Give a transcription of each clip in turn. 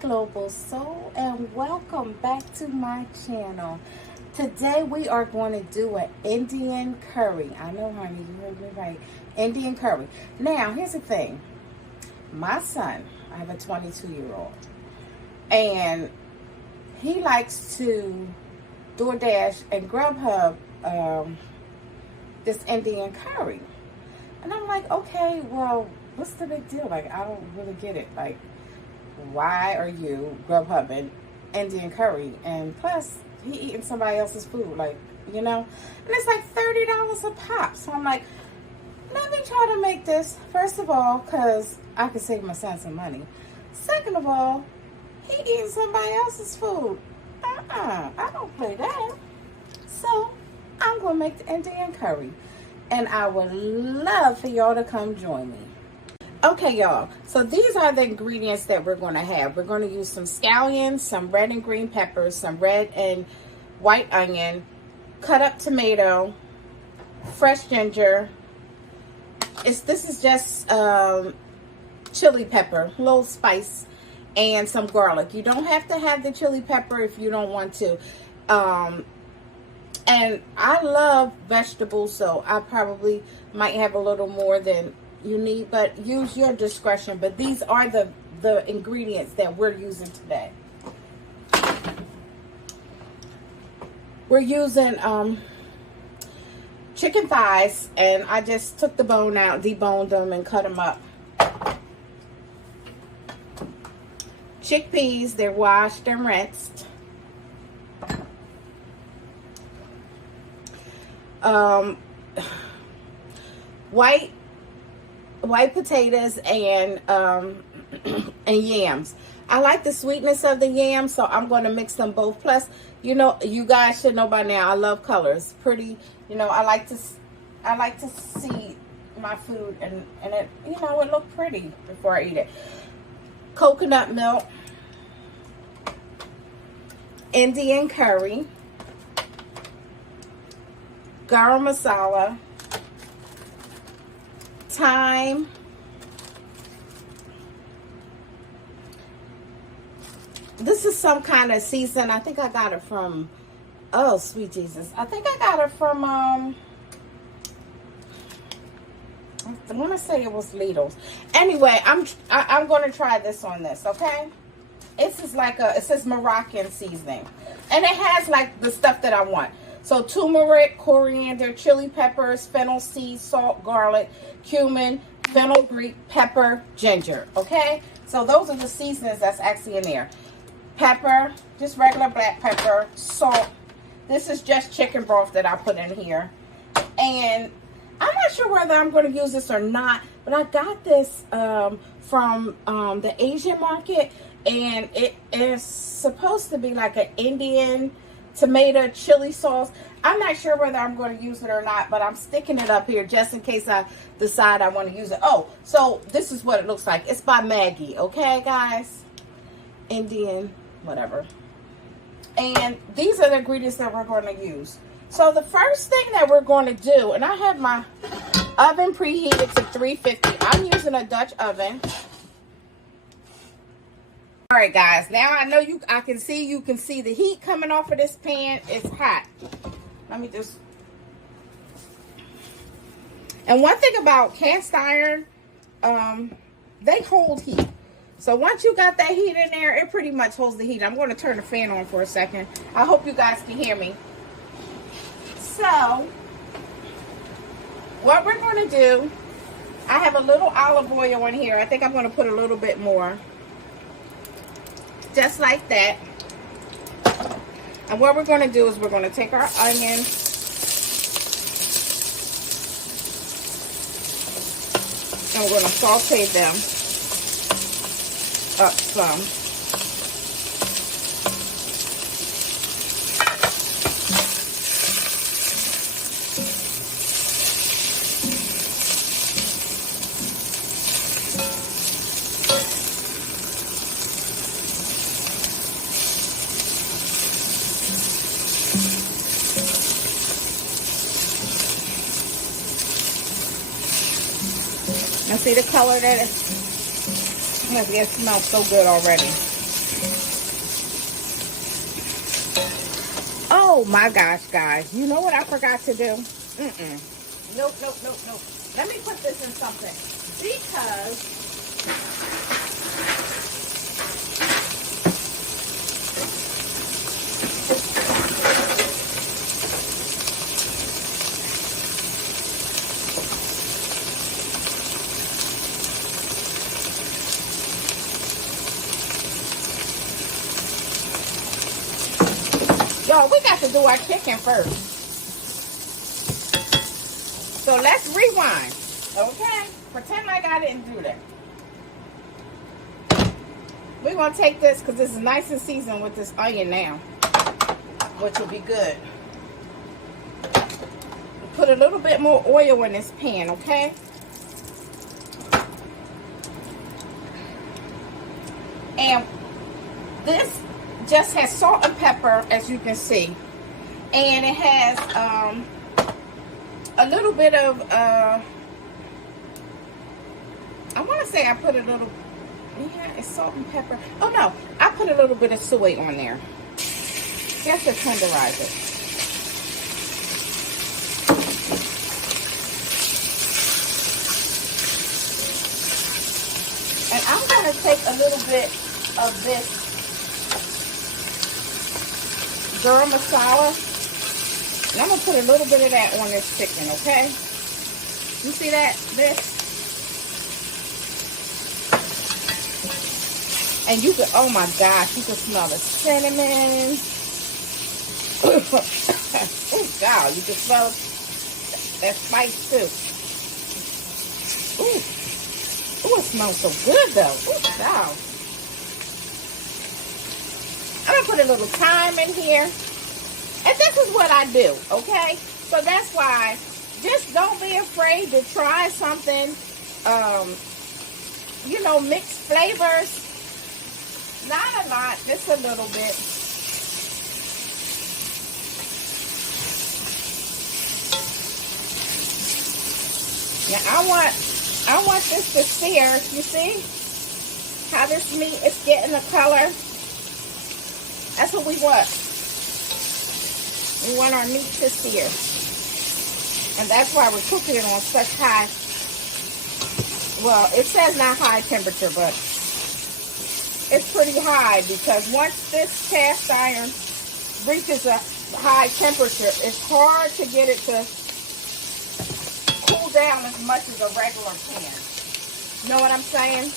Global Soul, and welcome back to my channel. Today we are going to do an Indian curry. I know, honey, you heard me right. Indian curry. Now, here's the thing. My son, I have a 22-year-old, and he likes to DoorDash and Grubhub this Indian curry. And I'm like, okay, well, what's the big deal? Like, I don't really get it. Like, why are you Grubhubbing Indian curry? And plus, he eating somebody else's food, like, you know? And it's like $30 a pop. So I'm like, let me try to make this, first of all, because I can save my son some money. Second of all, he eating somebody else's food. I don't play that. So I'm going to make the Indian curry. And I would love for y'all to come join me. Okay, y'all, so these are the ingredients that we're going to have. We're going to use some scallions, some red and green peppers, some red and white onion, cut up tomato, fresh ginger. This is just chili pepper, a little spice, and some garlic. You don't have to have the chili pepper if you don't want to. And I love vegetables, so I probably might have a little more than you need, but use your discretion. But these are the ingredients that we're using today. We're using chicken thighs, and I just took the bone out, deboned them, and cut them up. Chickpeas, they're washed and rinsed. White potatoes and and yams. I like the sweetness of the yams, so I'm going to mix them both. Plus, you know, you guys should know by now, I love colors. Pretty, you know, I like to see my food and it, you know, it look pretty before I eat it. Coconut milk, Indian curry, garam masala, thyme, this is some kind of season. I think I got it from, oh sweet Jesus, I think I got it from I want to say it was Lidl's. Anyway, I'm going to try this on this, okay? This is like it says Moroccan seasoning, and it has like the stuff that I want. So turmeric, coriander, chili peppers, fennel seeds, salt, garlic, cumin, fenugreek, pepper, ginger. Okay? So those are the seasonings that's actually in there. Pepper, just regular black pepper, salt. This is just chicken broth that I put in here. And I'm not sure whether I'm going to use this or not, but I got this from the Asian market, and it is supposed to be like an Indian tomato chili sauce. I'm not sure whether I'm going to use it or not, but I'm sticking it up here just in case I decide I want to use it. Oh, so this is what it looks like. It's by Maggie, okay, guys? Indian, whatever. And these are the ingredients that we're going to use. So the first thing that we're going to do, and I have my oven preheated to 350. I'm using a Dutch oven. All right, guys, now I know you can see the heat coming off of this pan. It's hot. Let me just, and one thing about cast iron, they hold heat. So once you got that heat in there, it pretty much holds the heat. I'm going to turn the fan on for a second. I hope you guys can hear me. So what we're going to do, I have a little olive oil in here. I think I'm going to put a little bit more. Just like that. And what we're going to do is we're going to take our onions and we're going to saute them up some. Now see the color that it smells so good already. Oh my gosh, guys. You know what I forgot to do? Nope, nope, nope, nope. Let me put this in something. Because y'all, we got to do our chicken first. So let's rewind, okay? Pretend like I didn't do that. We're going to take this because this is nice and seasoned with this onion now, which will be good. Put a little bit more oil in this pan, okay? And this just has salt and pepper, as you can see. And it has a little bit of, I want to say I put a little, yeah, it's salt and pepper. Oh no, I put a little bit of soy on there. Just to tenderize it. And I'm going to take a little bit of this garam masala. And I'm going to put a little bit of that on this chicken, okay? You see that? This. And you can, oh my gosh, you can smell the cinnamon. Oh God, you can smell that spice too. Ooh, ooh, it smells so good though. Ooh, wow. I'm going to put a little thyme in here. And this is what I do, okay? So that's why, just don't be afraid to try something, you know, mixed flavors. Not a lot, just a little bit. Now I want this to sear. You see how this meat is getting the color? That's what we want. We want our meat to sear. And that's why we're cooking it on such high, well, it says not high temperature, but it's pretty high, because once this cast iron reaches a high temperature, it's hard to get it to cool down as much as a regular pan. You know what I'm saying?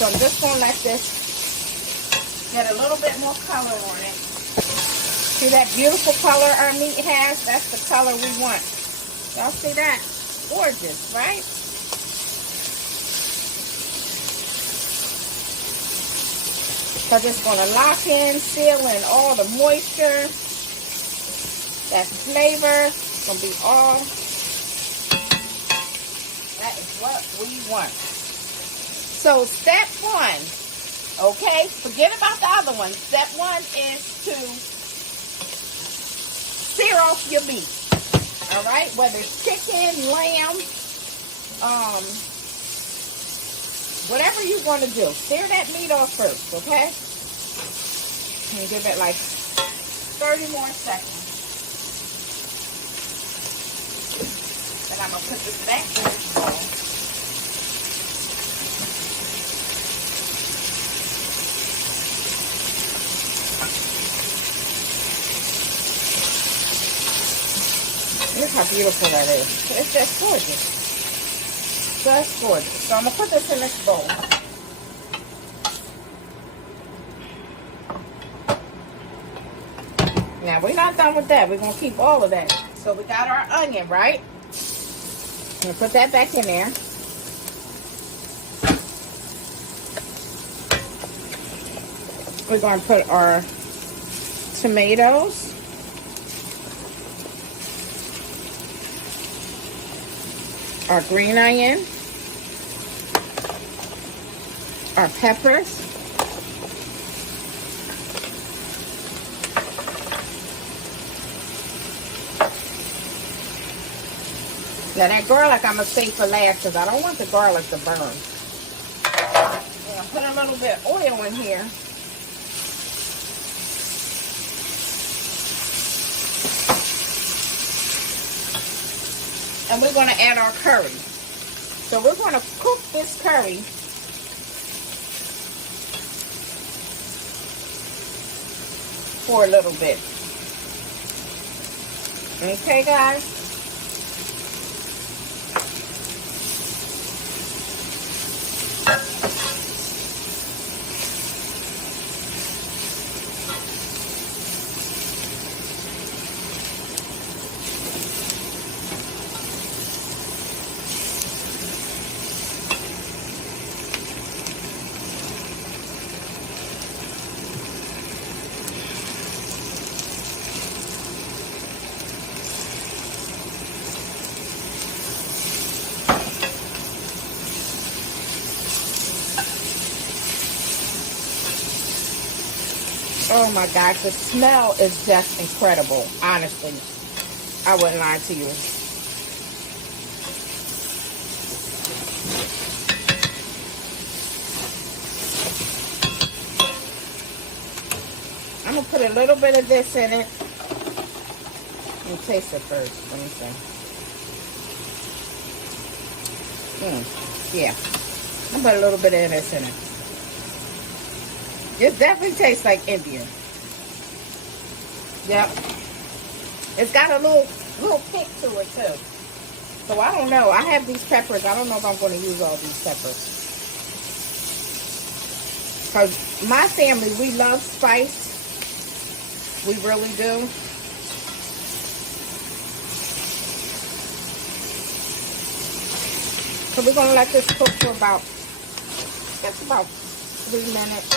So I'm just going to let this get a little bit more color on it. See that beautiful color our meat has? That's the color we want. Y'all see that? Gorgeous, right? Because it's going to lock in, seal in all the moisture. That flavor is going to be all. That is what we want. So step one, okay? Forget about the other one. Step one is to sear off your meat. All right, whether it's chicken, lamb, whatever you want to do, sear that meat off first, okay? And give it like 30 more seconds. Then I'm gonna put this back in this bowl. Look how beautiful that is. It's just gorgeous. Just gorgeous. So I'm going to put this in this bowl. Now, we're not done with that. We're going to keep all of that. So we got our onion, right? I'm going to put that back in there. We're going to put our tomatoes. Our green onion, our peppers, now that garlic I'm going to save for last because I don't want the garlic to burn. gonna put a little bit of oil in here. And we're gonna add our curry. So we're gonna cook this curry for a little bit. Okay, guys? Oh my gosh, the smell is just incredible. Honestly, I wouldn't lie to you. I'm gonna put a little bit of this in it. Let me taste it first. Let me see. Yeah, I'm gonna put a little bit of this in it. It definitely tastes like Indian. Yep. It's got a little kick to it too. So I don't know. I have these peppers. I don't know if I'm going to use all these peppers. Because my family, we love spice. We really do. So we're going to let this cook for about, just about 3 minutes.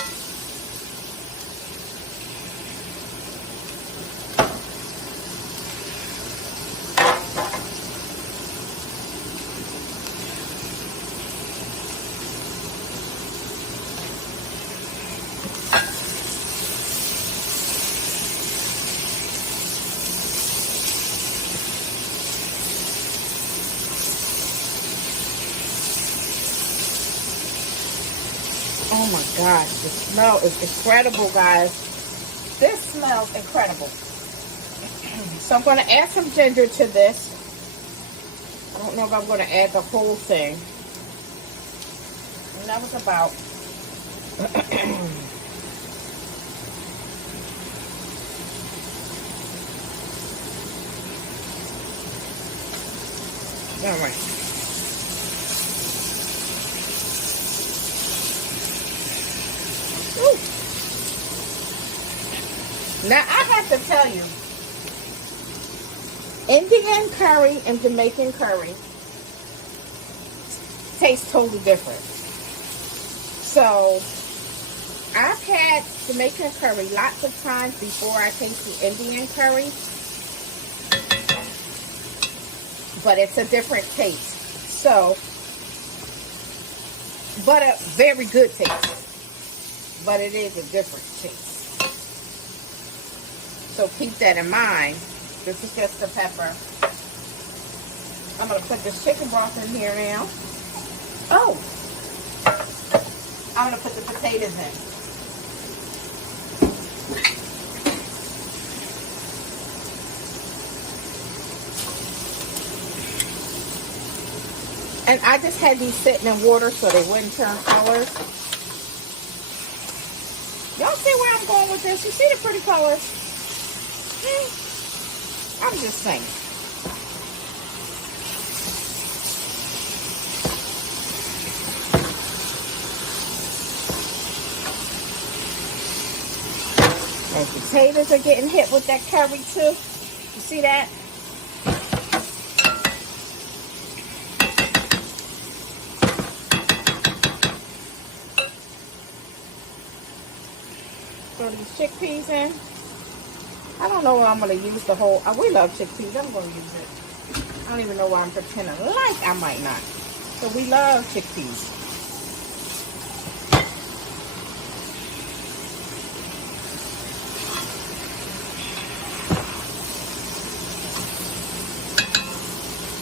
Oh my gosh, the smell is incredible, guys. This smells incredible. So I'm going to add some ginger to this. I don't know if I'm going to add the whole thing. And that was about... All right. Ooh. Now, I have to tell you, Indian curry and Jamaican curry taste totally different. So, I've had Jamaican curry lots of times before I taste the Indian curry. But it's a different taste. So, but a very good taste. But it is a different taste. So keep that in mind. This is just the pepper. I'm going to put this chicken broth in here now. Oh! I'm going to put the potatoes in. And I just had these sitting in water so they wouldn't turn colors. Y'all see where I'm going with this? You see the pretty colors? I'm just saying. And potatoes are getting hit with that curry too. You see that? Throw these chickpeas in. I don't know what I'm going to use the whole... we love chickpeas. I'm going to use it. I don't even know why I'm pretending like I might not. So we love chickpeas.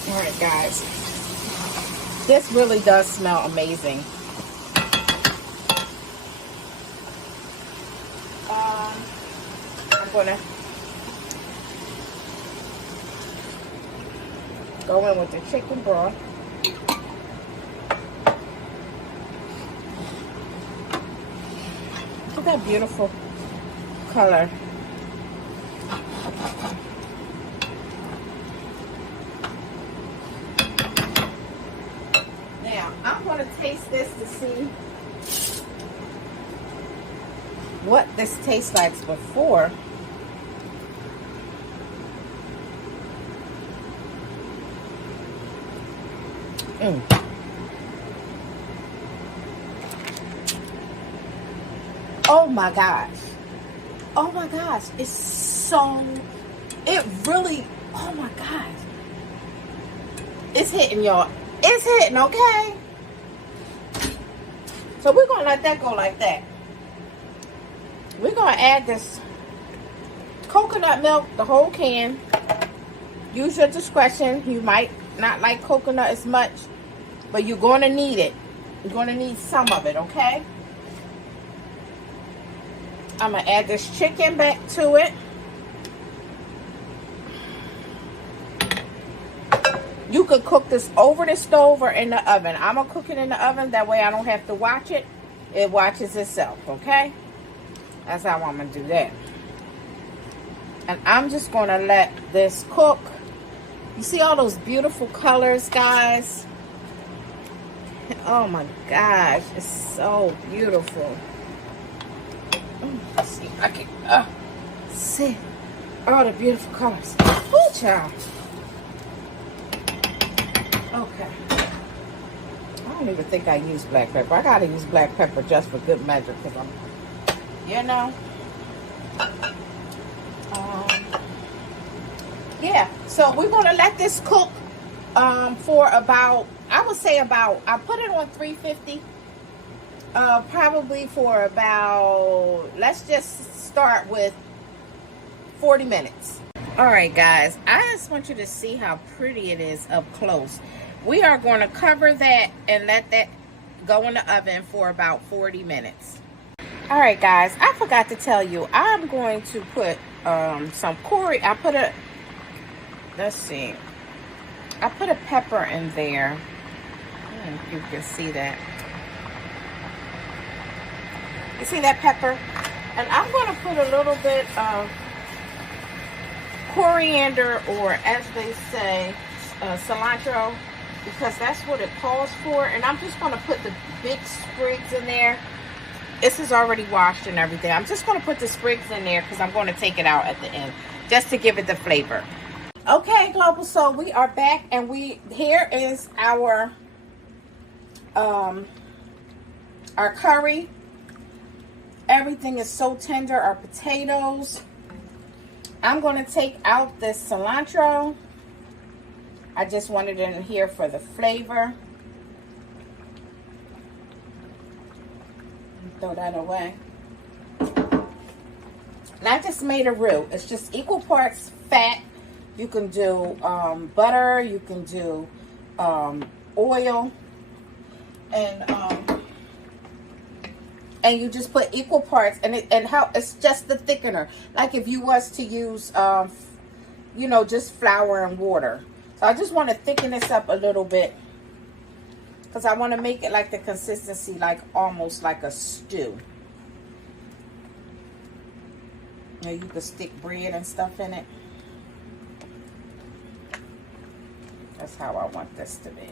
Alright, guys. This really does smell amazing. gonna go in with the chicken broth. Look at that beautiful color. Now, I'm going to taste this to see what this tastes like before. Oh my gosh. Oh my gosh. It's so, it really, oh my gosh. It's hitting, y'all. It's hitting, okay? So we're going to let that go like that. We're going to add this coconut milk, the whole can. Use your discretion. You might not like coconut as much, but you're going to need it. You're going to need some of it, okay? I'm going to add this chicken back to it. You could cook this over the stove or in the oven. I'm going to cook it in the oven. That way I don't have to watch it. It watches itself, okay? That's how I'm going to do that. And I'm just going to let this cook. You see all those beautiful colors, guys? Oh my gosh. It's so beautiful. Let's see if I can see all the beautiful colors. Oh, child. Okay. I don't even think I use black pepper. I gotta use black pepper just for good measure because I'm, you know. Yeah. So we're gonna let this cook for about, I would say about, I put it on 350. Probably for about, let's just start with 40 minutes. All right, guys, I just want you to see how pretty it is up close. We are going to cover that and let that go in the oven for about 40 minutes. All right, guys, I forgot to tell you, I'm going to put some I put a, let's see, I put a pepper in there. I don't know if you can see that. You see that pepper? And I'm going to put a little bit of coriander, or as they say, cilantro, because that's what it calls for. And I'm just going to put the big sprigs in there. This is already washed and everything. I'm just going to put the sprigs in there because I'm going to take it out at the end just to give it the flavor. Okay, Global Soul, we are back, and here is our curry. Everything is so tender. Our potatoes. I'm going to take out this cilantro. I just wanted it in here for the flavor. Throw that away. And I just made a roux. It's just equal parts fat. You can do butter. You can do oil. And you just put equal parts, and how it's just the thickener. Like if you was to use, you know, just flour and water. So I just want to thicken this up a little bit because I want to make it like the consistency, like almost like a stew. You know, you could stick bread and stuff in it. That's how I want this to be.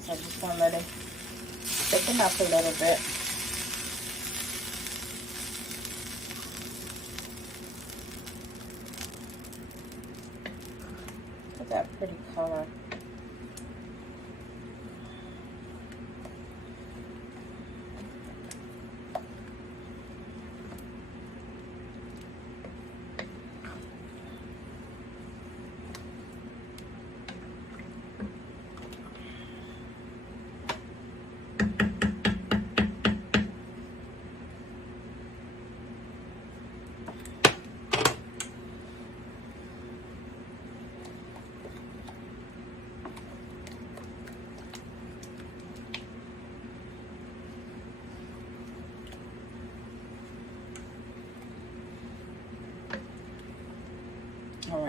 So I'm just gonna let it thicken up a little bit. Look at that pretty color.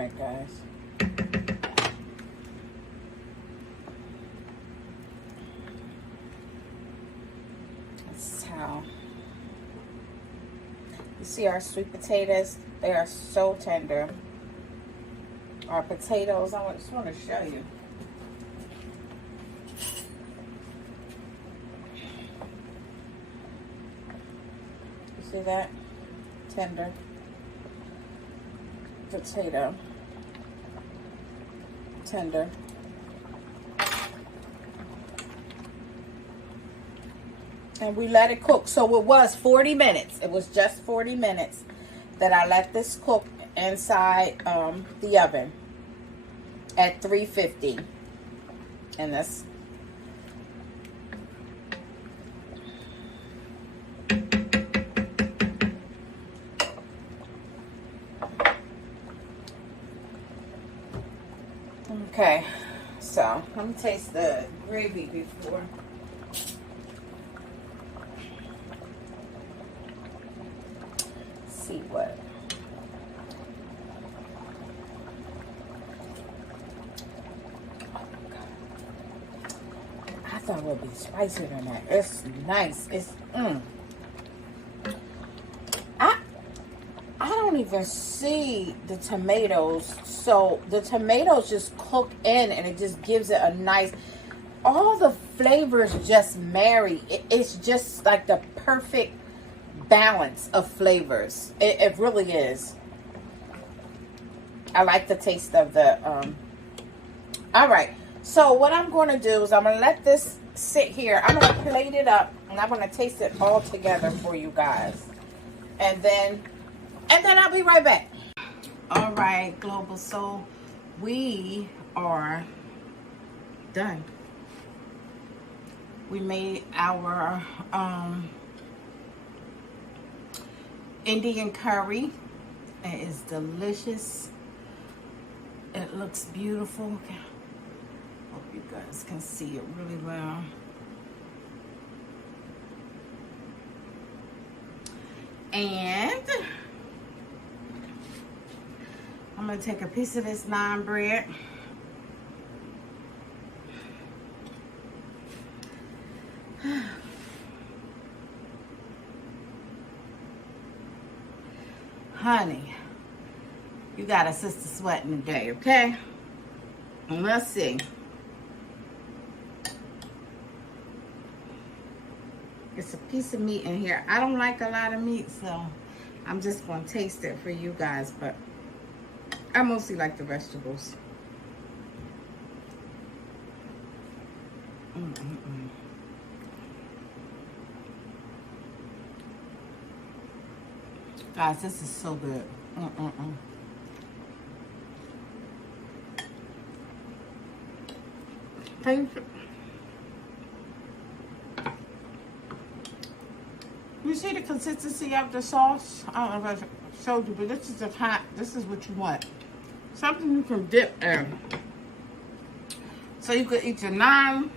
right, guys. That's how. You see our sweet potatoes? They are so tender. Our potatoes, I just want to show you. You see that? Tender potato. Tender. And we let it cook. So it was 40 minutes. It was just 40 minutes that I let this cook inside the oven at 350. And this. Okay, so let me taste the gravy before. See what. I thought it would be spicier than that. It's nice. It's I don't even see the tomatoes. So the tomatoes just cook in and it just gives it a nice, all the flavors just marry. It's just like the perfect balance of flavors. It really is. I like the taste of the, all right. So what I'm going to do is I'm going to let this sit here. I'm going to plate it up and I'm going to taste it all together for you guys. And then I'll be right back. All right, Global Soul, we are done. We made our Indian curry. It is delicious. It looks beautiful. Hope you guys can see it really well. And I'm going to take a piece of this naan bread. Honey, you got a sister sweating today, okay? And let's see. It's a piece of meat in here. I don't like a lot of meat, so I'm just going to taste it for you guys, but I mostly like the vegetables. Guys, this is so good. Thank you. You see the consistency of the sauce? I don't know if I showed you, but this is the kind. This is what you want. Something you can dip in. So you can eat your naan.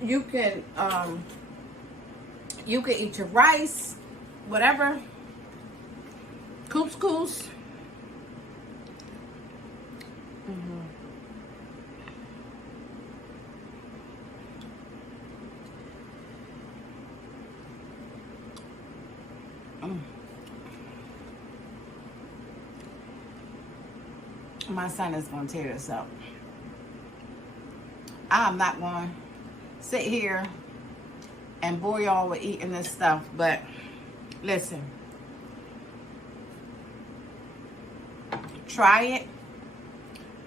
You can eat your rice, whatever. Couscous. My son is going to tear this up. I'm not going to sit here and bore y'all with eating this stuff, but listen. Try it.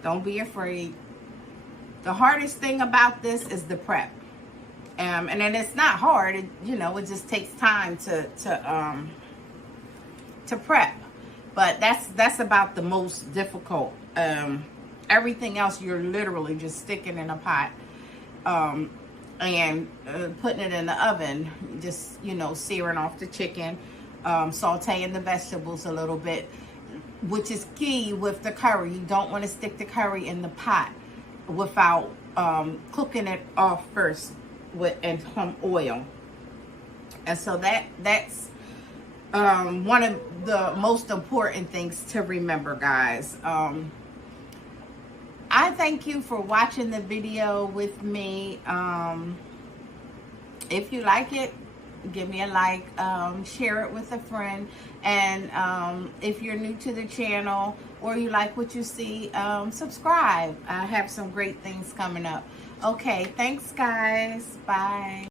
Don't be afraid. The hardest thing about this is the prep. And then it's not hard. It, you know, it just takes time to prep. But that's about the most difficult. Everything else you're literally just sticking in a pot and putting it in the oven, just, you know, searing off the chicken, sauteing the vegetables a little bit, which is key with the curry. You don't want to stick the curry in the pot without cooking it off first with some oil. And so that's one of the most important things to remember, guys. I thank you for watching the video with me. If you like it, give me a like, share it with a friend, and if you're new to the channel or you like what you see, subscribe. I have some great things coming up. Okay, thanks guys. Bye.